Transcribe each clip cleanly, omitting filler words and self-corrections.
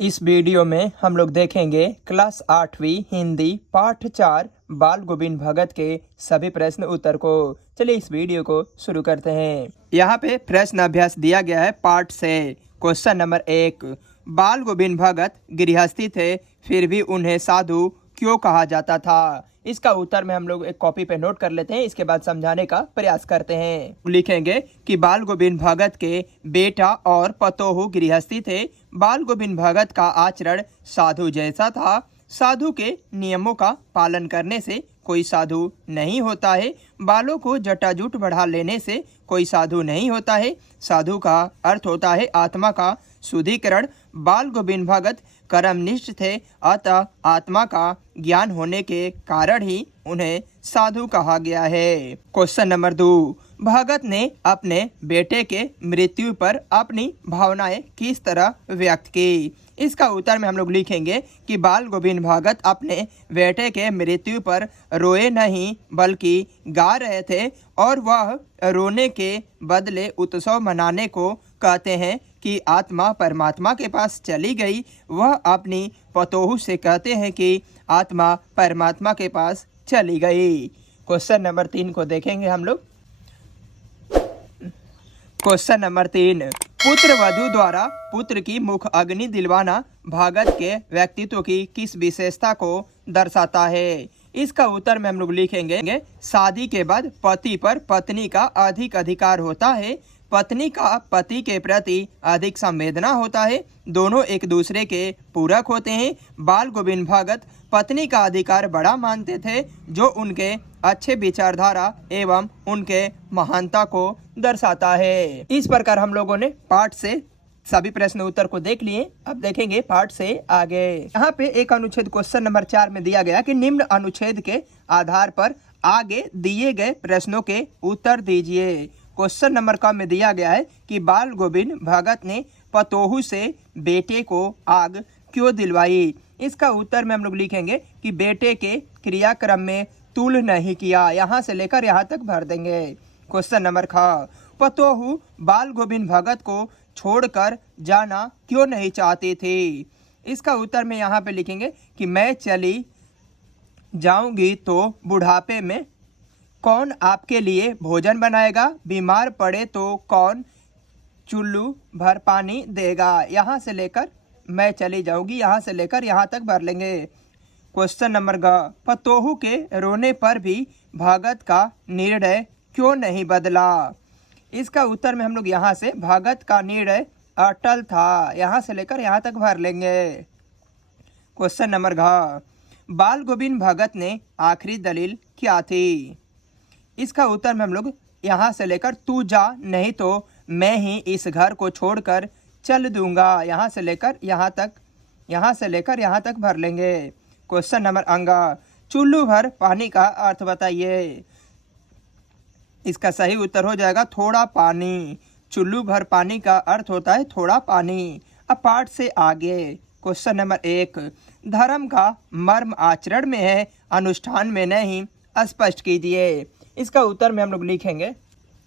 इस वीडियो में हम लोग देखेंगे क्लास 8वीं हिंदी पाठ 4 बाल गोविंद भगत के सभी प्रश्न उत्तर को। चलिए इस वीडियो को शुरू करते हैं। यहाँ पे प्रश्न अभ्यास दिया गया है पाठ से। क्वेश्चन नंबर 1, बाल गोविंद भगत गृहस्थी थे फिर भी उन्हें साधु क्यों कहा जाता था? इसका उत्तर में हम लोग एक कॉपी पे नोट कर लेते हैं, इसके बाद समझाने का प्रयास करते हैं। लिखेंगे कि बाल गोविंद भगत के बेटा और पतोहू गृहस्थी थे। बाल गोविंद भगत का आचरण साधु जैसा था। साधु के नियमों का पालन करने से कोई साधु नहीं होता है। बालों को जटाजूट बढ़ा लेने से कोई साधु नहीं होता है। साधु का अर्थ होता है आत्मा का शुद्धिकरण। बाल गोविंद भगत कर्मनिष्ठ थे, अतः आत्मा का ज्ञान होने के कारण ही उन्हें साधु कहा गया है। क्वेश्चन नंबर 2, भगत ने अपने बेटे के मृत्यु पर अपनी भावनाएं किस तरह व्यक्त की? इसका उत्तर में हम लोग लिखेंगे कि बाल गोविंद भगत अपने बेटे के मृत्यु पर रोए नहीं बल्कि गा रहे थे, और वह रोने के बदले उत्सव मनाने को कहते हैं कि आत्मा परमात्मा के पास चली गई। वह अपनी पतोहू से कहते हैं कि आत्मा परमात्मा के पास चली गई। क्वेश्चन नंबर 3 को देखेंगे हम लोग। क्वेश्चन नंबर 3, पुत्र वधू द्वारा पुत्र की मुख अग्नि दिलवाना भगत के व्यक्तित्व की किस विशेषता को दर्शाता है? इसका उत्तर में हम लोग लिखेंगे शादी के बाद पति पर पत्नी का अधिक अधिकार होता है। पत्नी का पति के प्रति अधिक संवेदना होता है। दोनों एक दूसरे के पूरक होते हैं। बाल गोविंद भगत पत्नी का अधिकार बड़ा मानते थे, जो उनके अच्छे विचारधारा एवं उनके महानता को दर्शाता है। इस प्रकार हम लोगों ने पाठ से सभी प्रश्न उत्तर को देख लिए। अब देखेंगे पाठ से आगे। यहाँ पे एक अनुच्छेद क्वेश्चन नंबर 4 में दिया गया कि निम्न अनुच्छेद के आधार पर आगे दिए गए प्रश्नों के उत्तर दीजिए। क्वेश्चन नंबर क में दिया गया है कि बाल गोविंद भगत ने पतोहू से बेटे को आग क्यों दिलवाई? इसका उत्तर में हम लोग लिखेंगे कि बेटे के क्रियाक्रम में तुल नहीं किया। यहाँ से लेकर यहाँ तक भर देंगे। क्वेश्चन नंबर ख, पतोहू बाल गोविंद भगत को छोड़कर जाना क्यों नहीं चाहती थी? इसका उत्तर में यहाँ पे लिखेंगे कि मैं चली जाऊंगी तो बुढ़ापे में कौन आपके लिए भोजन बनाएगा? बीमार पड़े तो कौन चुल्लू भर पानी देगा? यहाँ से लेकर मैं चली जाऊंगी, यहाँ से लेकर यहाँ तक भर लेंगे। क्वेश्चन नंबर ग, पतोहू के रोने पर भी भगत का निर्णय क्यों नहीं बदला? इसका उत्तर में हम लोग यहाँ से भगत का निर्णय अटल था, यहाँ से लेकर यहाँ तक भर लेंगे। क्वेश्चन नंबर घ, बाल गोविंद भगत ने आखिरी दलील क्या थी? इसका उत्तर में हम लोग यहाँ से लेकर तू जा नहीं तो मैं ही इस घर को छोड़कर चल दूंगा, यहाँ से लेकर यहाँ तक, यहाँ से लेकर यहाँ तक भर लेंगे। क्वेश्चन नंबर अंगा, चुल्लू भर पानी का अर्थ बताइए। इसका सही उत्तर हो जाएगा थोड़ा पानी। चुल्लू भर पानी का अर्थ होता है थोड़ा पानी। अब पाठ से आगे। क्वेश्चन नंबर 1, धर्म का मर्म आचरण में है, अनुष्ठान में नहीं, स्पष्ट कीजिए। इसका उत्तर में हम लोग लिखेंगे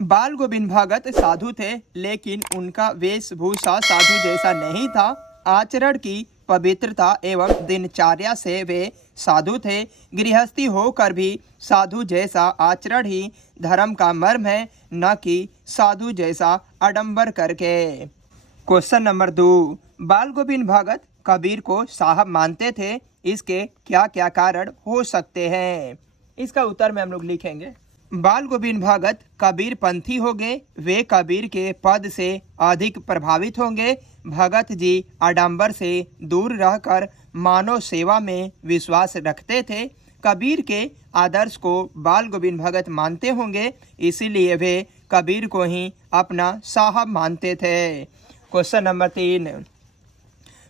बाल गोविंद भगत साधु थे, लेकिन उनका वेशभूषा साधु जैसा नहीं था। आचरण की पवित्रता एवं दिनचर्या से वे साधु थे। गृहस्थी होकर भी साधु जैसा आचरण ही धर्म का मर्म है, न कि साधु जैसा आडंबर करके। क्वेश्चन नंबर 2, बाल गोविंद भगत कबीर को साहब मानते थे, इसके क्या क्या कारण हो सकते हैं? इसका उत्तर में हम लोग लिखेंगे बाल गोविंद भगत कबीर पंथी हो गए। वे कबीर के पद से अधिक प्रभावित होंगे। भगत जी आडंबर से दूर रहकर मानव सेवा में विश्वास रखते थे। कबीर के आदर्श को बाल गोविंद भगत मानते होंगे, इसीलिए वे कबीर को ही अपना साहब मानते थे। क्वेश्चन नंबर 3,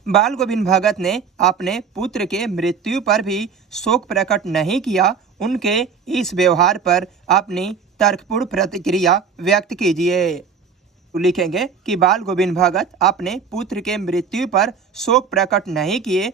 बाल गोविंद भगत ने अपने पुत्र के मृत्यु पर भी शोक प्रकट नहीं किया। उनके इस व्यवहार पर अपनी तर्कपूर्ण प्रतिक्रिया व्यक्त कीजिए। लिखेंगे कि बाल गोविंद भगत अपने पुत्र के मृत्यु पर शोक प्रकट नहीं किए।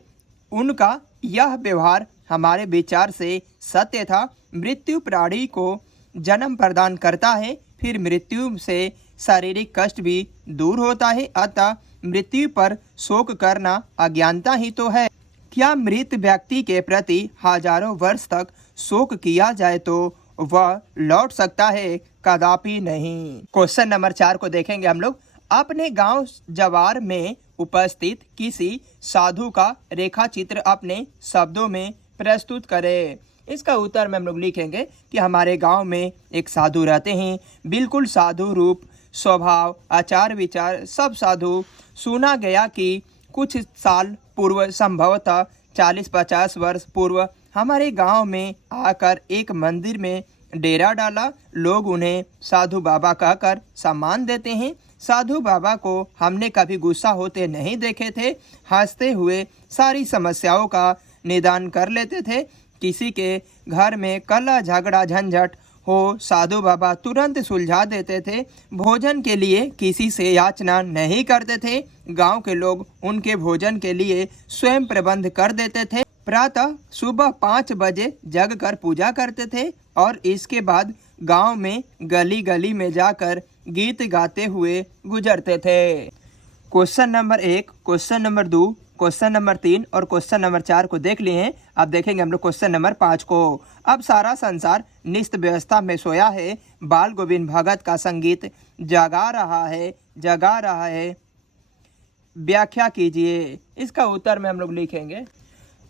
उनका यह व्यवहार हमारे विचार से सत्य था। मृत्यु प्राणी को जन्म प्रदान करता है, फिर मृत्यु से शारीरिक कष्ट भी दूर होता है, अतः मृत्यु पर शोक करना अज्ञानता ही तो है। क्या मृत व्यक्ति के प्रति हजारों वर्ष तक शोक किया जाए तो वह लौट सकता है? कदापि नहीं। क्वेश्चन नंबर 4 को देखेंगे हम लोग। अपने गांव जवार में उपस्थित किसी साधु का रेखा चित्र अपने शब्दों में प्रस्तुत करें। इसका उत्तर में हम लोग लिखेंगे कि हमारे गांव में एक साधु रहते हैं, बिल्कुल साधु रूप, स्वभाव, आचार विचार सब साधु। सुना गया कि कुछ साल पूर्व, संभवतः 40-50 वर्ष पूर्व, हमारे गांव में आकर एक मंदिर में डेरा डाला। लोग उन्हें साधु बाबा कहकर सम्मान देते हैं। साधु बाबा को हमने कभी गुस्सा होते नहीं देखे थे। हंसते हुए सारी समस्याओं का निदान कर लेते थे। किसी के घर में कलह झगड़ा झंझट हो, साधु बाबा तुरंत सुलझा देते थे। भोजन के लिए किसी से याचना नहीं करते थे। गांव के लोग उनके भोजन के लिए स्वयं प्रबंध कर देते थे। प्रातः सुबह 5 बजे जग कर पूजा करते थे और इसके बाद गांव में गली गली में जाकर गीत गाते हुए गुजरते थे। Question number 1, question number 2, question number 3 और क्वेश्चन नंबर 4 को देख लिए हैं। अब देखेंगे हम लोग क्वेश्चन नंबर 5 को। अब सारा संसार निस्त व्यवस्था में सोया है, बाल गोविंद भगत का संगीत जगा रहा है, व्याख्या कीजिए। इसका उत्तर में हम लोग लिखेंगे,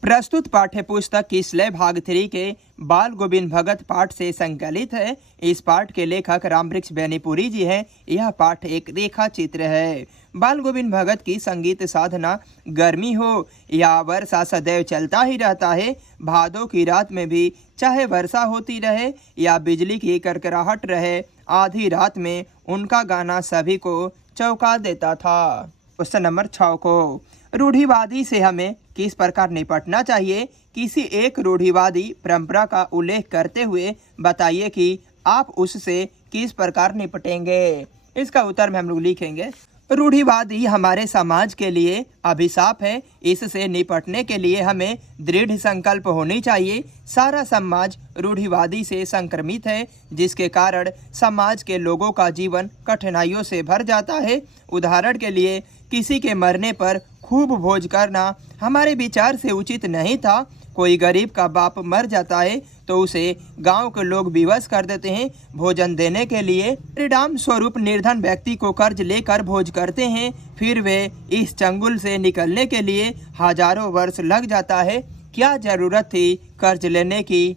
प्रस्तुत पाठ्य पुस्तक किसलय भाग 3 के बाल गोविंद भगत पाठ से संकलित है। इस पाठ के लेखक रामवृक्ष बेनीपुरी जी हैं। यह पाठ एक रेखा चित्र है। बाल गोविंद भगत की संगीत साधना गर्मी हो या वर्षा सदैव चलता ही रहता है। भादों की रात में भी चाहे वर्षा होती रहे या बिजली की करकराहट रहे, आधी रात में उनका गाना सभी को चौंका देता था। क्वेश्चन नंबर 6 को, रूढ़िवादी से हमें किस प्रकार निपटना चाहिए? किसी एक रूढ़िवादी परंपरा का उल्लेख करते हुए बताइए कि आप उससे किस प्रकार निपटेंगे। इसका उत्तर में हम लोग लिखेंगे, रूढ़िवादी हमारे समाज के लिए अभिशाप है। इससे निपटने के लिए हमें दृढ़ संकल्प होनी चाहिए। सारा समाज रूढ़िवादी से संक्रमित है, जिसके कारण समाज के लोगों का जीवन कठिनाइयों से भर जाता है। उदाहरण के लिए, किसी के मरने पर खूब भोज करना हमारे विचार से उचित नहीं था। कोई गरीब का बाप मर जाता है तो उसे गांव के लोग विवश कर देते हैं भोजन देने के लिए। परिणाम स्वरूप निर्धन व्यक्ति को कर्ज लेकर भोज करते हैं। फिर वे इस चंगुल से निकलने के लिए हजारों वर्ष लग जाता है। क्या जरूरत थी कर्ज लेने की?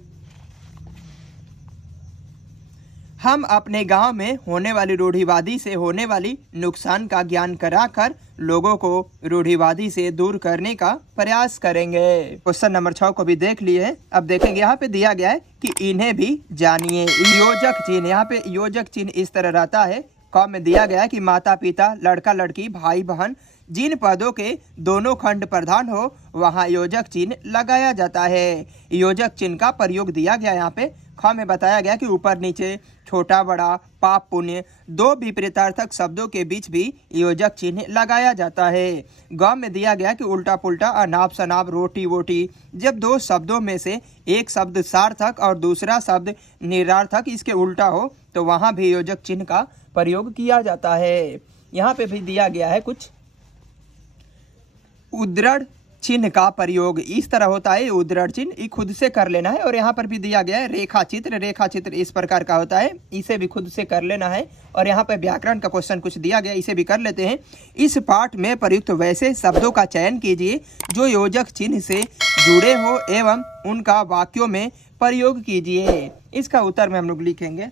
हम अपने गांव में होने वाली रूढ़िवादी से होने वाली नुकसान का ज्ञान कराकर लोगों को रूढ़िवादी से दूर करने का प्रयास करेंगे। क्वेश्चन नंबर 6 को भी देख लिए है। अब देखेंगे, यहाँ पे दिया गया है कि इन्हें भी जानिए। योजक चिन्ह, यहाँ पे योजक चिन्ह इस तरह रहता है। क में दिया गया है कि माता पिता, लड़का लड़की, भाई बहन, जिन पदों के दोनों खंड प्रधान हो वहाँ योजक चिन्ह लगाया जाता है। योजक चिन्ह का प्रयोग दिया गया यहाँ पे। ख में बताया गया कि ऊपर नीचे, छोटा बड़ा, पाप पुण्य, दो विपरीतार्थक शब्दों के बीच भी योजक चिन्ह लगाया जाता है। ग में दिया गया कि उल्टा पुल्टा, अनाप शनाप, रोटी वोटी, जब दो शब्दों में से एक शब्द सार्थक और दूसरा शब्द निरार्थक, इसके उल्टा हो तो वहाँ भी योजक चिन्ह का प्रयोग किया जाता है। यहाँ पे भी दिया गया है कुछ उद्धरण चिन्ह का प्रयोग इस तरह होता है। उद्धरण चिन्ह ये खुद से कर लेना है। और यहाँ पर भी दिया गया है रेखा चित्र। रेखा चित्र इस प्रकार का होता है, इसे भी खुद से कर लेना है। और यहाँ पर व्याकरण का क्वेश्चन कुछ दिया गया, इसे भी कर लेते हैं। इस पाठ में प्रयुक्त वैसे शब्दों का चयन कीजिए जो योजक चिन्ह से जुड़े हो एवं उनका वाक्यों में प्रयोग कीजिए। इसका उत्तर में हम लोग लिखेंगे,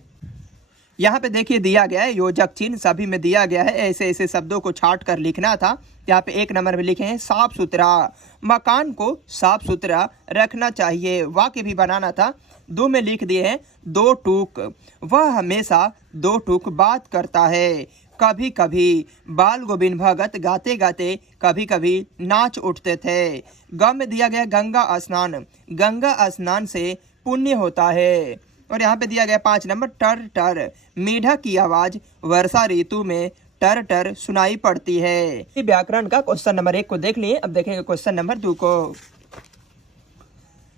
यहाँ पे देखिए दिया गया है योजक चिन्ह सभी में दिया गया है। ऐसे ऐसे शब्दों को छाट कर लिखना था। यहाँ पे 1 नंबर में लिखे हैं साफ सुथरा, मकान को साफ सुथरा रखना चाहिए। वाक्य भी बनाना था। 2 में लिख दिए हैं 2 टूक, वह हमेशा 2 टूक बात करता है। कभी कभी बाल गोविंद भगत गाते गाते कभी कभी नाच उठते थे। ग में दिया गया गंगा स्नान, गंगा स्नान से पुण्य होता है। और यहाँ पे दिया गया 5 नंबर टर टर, मेढक की आवाज वर्षा ऋतु में टर टर सुनाई पड़ती है। व्याकरण का क्वेश्चन नंबर 1 को देख लिए। अब देखेंगे क्वेश्चन नंबर 2 को।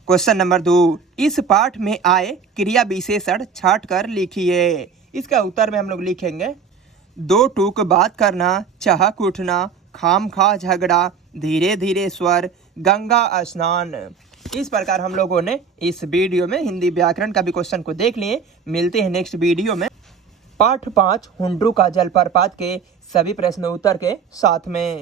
क्वेश्चन नंबर 2, इस पाठ में आए क्रिया विशेषण छाट कर लिखिए। इसका उत्तर में हम लोग लिखेंगे 2 टूक बात करना, चहक उठना, खाम खा झगड़ा, धीरे धीरे स्वर, गंगा स्नान। इस प्रकार हम लोगों ने इस वीडियो में हिंदी व्याकरण का भी क्वेश्चन को देख लिए। मिलते हैं नेक्स्ट वीडियो में पाठ 5 हुंड्रू का जलप्रपात के सभी प्रश्न उत्तर के साथ में।